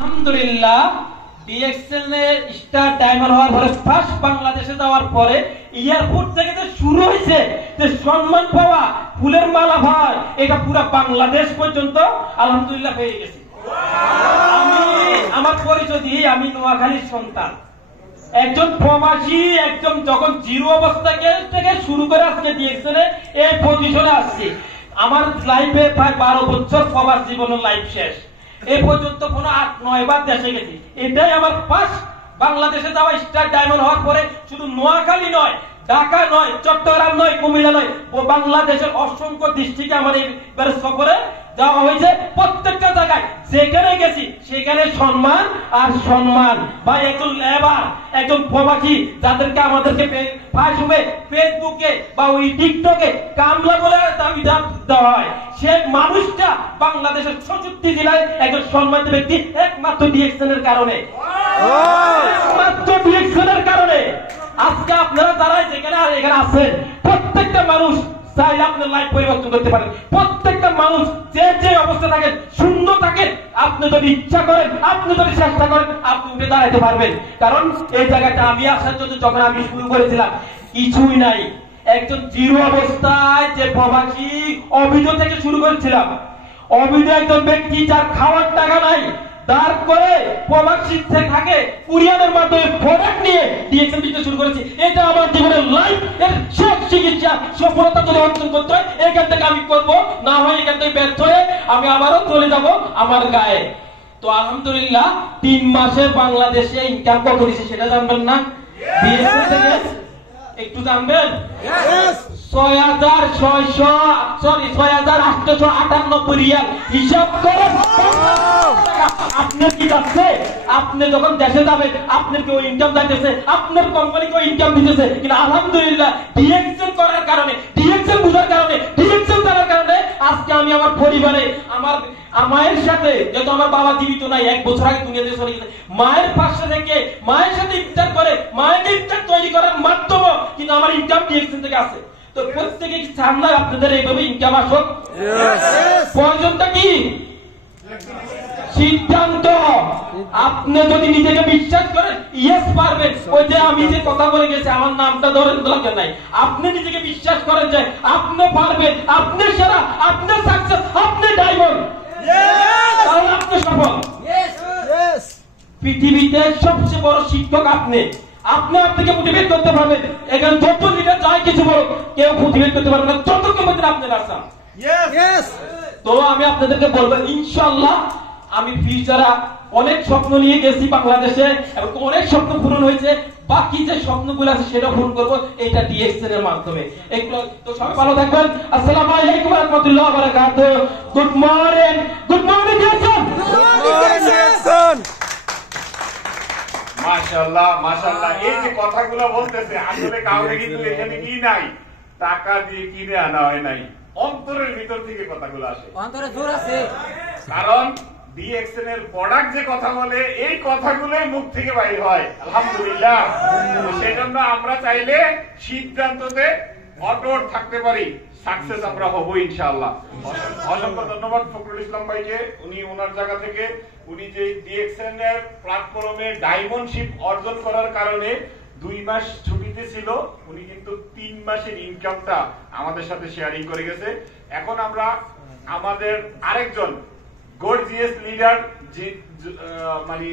আলহামদুলিল্লাহ ডিএক্সএল এর star diamond হওয়ার পরে ফার্স্ট বাংলাদেশে যাওয়ার পরে এয়ারপোর্ট থেকে যে শুরু হয়েছে যে সম্মান পাওয়া ফুলের মালা ভাই এটা পুরো বাংলাদেশ পর্যন্ত আলহামদুলিল্লাহ পেয়ে গেছে। আমি আমার পরিচয় দিয়ে আমি নোয়াখালীর সন্তান, একজন প্রবাসী, একজন যখন জিরো অবস্থা থেকে শুরু করে আজকে ডিএক্সএল এই পজিশনে আসছি। আমার লাইফে প্রায় 12 বছর প্রবাস জীবনের লাইফ শেষ। এ পর্যন্ত কোন 8-9 বার দেশে গেছি। এটাই আমার ফার্স্ট বাংলাদেশে যাওয়া স্টার ডায়মন্ড হওয়ার পরে শুধু নোয়াখালী নয়, ঢাকা নয়, চট্টগ্রাম নয়, কুমিল্লা নয়, বাংলাদেশের অসংখ্য ডিস্ট্রিক্টে আমার এইবার সফরে যাওয়া হয়েছে। প্রত্যেকটা জায়গায় যেখানে গেছি সেখানে সম্মান আর সম্মান। বা একজন লেবার, একজন প্রবাসী যাদেরকে আমাদেরকে ফেসবুকে বা ওই টিকটকে কামলা বলে দাবি দেওয়া হয়, সে মানুষটা বাংলাদেশের 64 জেলায় একজন সম্মানিত ব্যক্তি একমাত্র ডিএক্সএল এর কারণে। একমাত্র ডিএক্সএল এর কারণে আজকে আপনারা যারা যেখানে এখানে আছেন প্রত্যেকটা মানুষ চাইলে আপনার লাইফ পরিবর্তন করতে পারেন। প্রত্যেকটা মানুষ যে যে অবস্থা থাকেন, শূন্য থাকেন, আপনি যদি ইচ্ছা করেন, আপনি যদি চেষ্টা করেন, আপনি উঠে দাঁড়াতে পারবেন। কারণ এই জায়গাটা আমি আসার জন্য যখন আমি শুরু করেছিলাম কিছুই নাই, একজন জিরো অবস্থায় যে প্রবাসী অভিযোগ থেকে শুরু করেছিলাম। অভিযোগ একজন ব্যক্তি যার খাওয়ার টাকা নাই, তার করে প্রবাসী থাকে কুরিয়ারের মাধ্যমে প্রোডাক্ট নিয়ে ডিএক্সএল বিজনেস শুরু করেছি। এটা আমার জীবনের লাইফ এর শেষ চিকিৎসা। সফলতা যদি অর্জন করতে হয় এখান থেকে আমি করবো, না হয় এখান থেকে ব্যর্থ হয়ে আমি আবারও চলে যাব আমার গায়ে। তো আলহামদুলিল্লাহ 3 মাসে বাংলাদেশে ইনকাম কত করেছি সেটা জানবেন না? ডিএক্সএল থেকে একটু জানবেন? 6,898 রিয়াল হিসাব করেন। আপনার কি যাচ্ছে? আপনি যখন দেশে যাবেন আপনার কি ওই ইনকাম যাইতেছে, আপনার কোম্পানিকে ওই ইনকাম দিতেছে। কিন্তু আলহামদুলিল্লাহ ডিএক্সএল করার কারণে, ডিএক্সএল বুঝার কারণে, ডিএক্সএল করার কারণে আজকে আমি আমার পরিবারে আমার মায়ের সাথে, যেহেতু আমার বাবা জীবিত নাই, 1 বছর আগে দুনিয়া থেকে চলে গেছে, মায়ের পাশে থেকে মায়ের সাথে ইফতার করে মায়েকে ইফতার তৈরি করার মাধ্যমে কিন্তু আমার ইনকাম ডিএক্সএল থেকে আছে। তো প্রত্যেকে কি চান না আপনাদের এইভাবে ইনকাম আসুক? প্রয়োজনটা কি? সিদ্ধান্ত। আপনি যদি নিজেকে বিশ্বাস করেন ইয়েস পারবেন। ওই যে আমি যে কথা বলে গেছি আমার নামটা ধরেন দরকার নাই, আপনি নিজেকে বিশ্বাস করেন যে আপনি পারবেন, আপনি সেরা, আপনি সাকসেস, আপনি ডায়মন্ড, তাহলে আপনি সফল। পৃথিবীতে সবচেয়ে বড় শিক্ষক আপনি। আপনি আপনাকে মোটিভেট করতে পারবেন। এখানে যত লিডার যায় কিছু বড়, কেউ মোটিভেট করতে পারবে না যতক্ষণ পর্যন্ত আপনি রাস্তান। তো আমি আপনাদেরকে বলবো ইনশাআল্লাহ আমি ফিউচারে অনেক স্বপ্ন নিয়ে গেছি বাংলাদেশে এবং অনেক স্বপ্ন পূরণ হয়েছে। বাকি যে স্বপ্নগুলো আছে সেটা পূরণ করবো এইটা ডিএক্সএল এর মাধ্যমে। একটু তো সবাই ভালো থাকবেন। আসসালামু আলাইকুম ওয়া রাহমাতুল্লাহি ওয়া বারাকাতুহু। Good morning, good morning DXL. মাশাআল্লাহ, মাশাআল্লাহ। এই যে কথাগুলো বলতেছে আসলে কাউকে কিন্তু এখানে কি নাই, টাকা দিয়ে কিনে আনা হয় নাই, অন্তরের ভিতর থেকে কথাগুলো আসে, অন্তরে জোর আছে। কারণ ডিএক্সএল এর প্রোডাক্ট যে কথা বলে এই কথাগুলোই মুখ থেকে বাইর হয়। আলহামদুলিল্লাহ। সেজন্য আমরা চাইলে সিদ্ধান্ততে অটল থাকতে পারি, সাকসেস আমরা হব ইনশাআল্লাহ। অসংখ্য ধন্যবাদ ফখরুল ইসলাম ভাইকে। উনি ওনার জায়গা থেকে উনি যে ডিএক্সএল এর প্ল্যাটফর্মে ডায়মন্ডশিপ অর্জন করার কারণে 2 মাস ছুটিতে ছিল, উনি কিন্তু 3 মাসের ইনকামটা আমাদের সাথে শেয়ারিং করে গেছে। এখন আমরা আমাদের আরেকজন গর্জিয়াস লিডার যে মানে